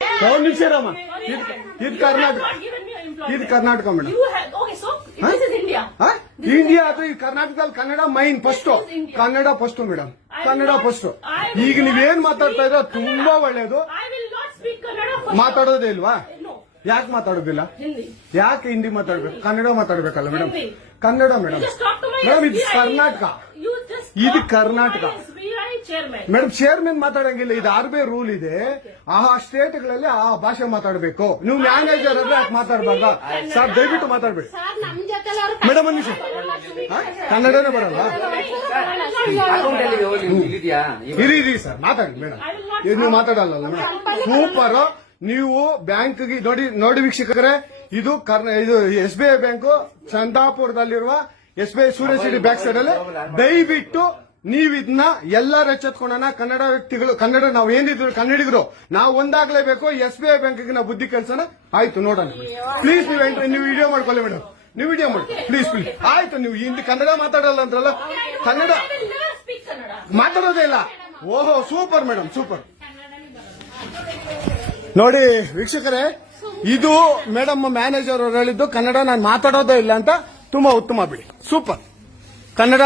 ಒಂದು ನಿಮಿಷ ರಾಮ, ಇದು ಕರ್ನಾಟಕ, ಇದು ಕರ್ನಾಟಕ ಮೇಡಮ್. ಇಂಡಿಯಾ ಅದು ಈ ಕರ್ನಾಟಕದಲ್ಲಿ Kannada main first, Kannada first madam, Kannada first. ಈಗ ನೀವೇನ್ ಮಾತಾಡ್ತಾ ಇರೋ ತುಂಬಾ ಒಳ್ಳೇದು. ಮಾತಾಡೋದೇ ಇಲ್ವಾ? ಯಾಕೆ ಮಾತಾಡೋದಿಲ್ಲ? ಯಾಕೆ ಹಿಂದಿ ಮಾತಾಡ್ಬೇಕು? ಕನ್ನಡ ಮಾತಾಡ್ಬೇಕಲ್ಲ ಮೇಡಮ್? ಕನ್ನಡ ಮೇಡಮ್. ಮೇಡಮ್ ಇದು ಕರ್ನಾಟಕ, ಇದು ಕರ್ನಾಟಕ ಮೇಡಮ್. ಚೇರ್ಮನ್ ಮಾತಾಡಂಗಿಲ್ಲ, ಇದು RBI ರೂಲ್ ಇದೆ. ಆ ಸ್ಟೇಟ್ಗಳಲ್ಲಿ ಆ ಭಾಷೆ ಮಾತಾಡಬೇಕು. ನೀವು ಮ್ಯಾನೇಜರ್ ಅಂದ್ರೆ ಯಾಕೆ ಮಾತಾಡ್ಬಾರ್ದ ಸರ್? ದಯವಿಟ್ಟು ಮಾತಾಡ್ಬೇಡಿ ಮೇಡಮ್. ಒಂದು ನಿಮಿಷ, ಕನ್ನಡನೇ ಬರಲ್ಲ? ಇರಿ ಸರ್, ಮಾತಾಡಿ ಮೇಡಮ್. ನೀವು ಮಾತಾಡಲ್ಲ ಮೇಡಮ್? ಸೂಪರ್. ನೀವು ಬ್ಯಾಂಕ್ಗೆ ನೋಡಿ ವೀಕ್ಷಕರೇ, ಇದು SBI ಬ್ಯಾಂಕು ಚಂದಾಪುರದಲ್ಲಿರುವ SBI ಸೂರ್ಯ ಸಿಟಿ ಬ್ಯಾಕ್ ಸೈಡ್ ಅಲ್ಲಿ. ದಯವಿಟ್ಟು ನೀವು ಇದನ್ನ ಎಲ್ಲರೂ ಎಚ್ಚೆತ್ಕೊಳ್ಳೋಣ. ಕನ್ನಡ ವ್ಯಕ್ತಿಗಳು, ಕನ್ನಡ ನಾವು ಏನಿದ್ರು ಕನ್ನಡಿಗರು, ನಾವು ಒಂದಾಗ್ಲೇಬೇಕು. SBI ಬ್ಯಾಂಕ್ಗೆ ನಾವು ಬುದ್ಧಿ ಕಲ್ಸೋಣ. ಆಯ್ತು, ನೋಡೋಣ ಪ್ಲೀಸ್. ನೀವು ವಿಡಿಯೋ ಮಾಡ್ಕೊಳ್ಳಿ ಮೇಡಮ್, ನೀವು ವಿಡಿಯೋ ಮಾಡಿ ಪ್ಲೀಸ್ ಪ್ಲೀಸ್. ಆಯ್ತು, ನೀವು ಹಿಂದಿ ಕನ್ನಡ ಮಾತಾಡಲ್ಲ ಅಂದ್ರಲ್ಲ? ಕನ್ನಡ ಮಾತಾಡೋದೇ ಇಲ್ಲ. ಓಹೋ, ಸೂಪರ್ ಮೇಡಮ್, ಸೂಪರ್. ನೋಡಿ ವೀಕ್ಷಕರೇ, ಇದು ಮೇಡಮ್ ಮ್ಯಾನೇಜರ್ ಅವರು ಹೇಳಿದ್ದು ಕನ್ನಡ ನಾನು ಮಾತಾಡೋದೇ ಇಲ್ಲ ಅಂತ. ತುಂಬಾ ಉತ್ತಮ ಬಿಡಿ, ಸೂಪರ್. ಕನ್ನಡ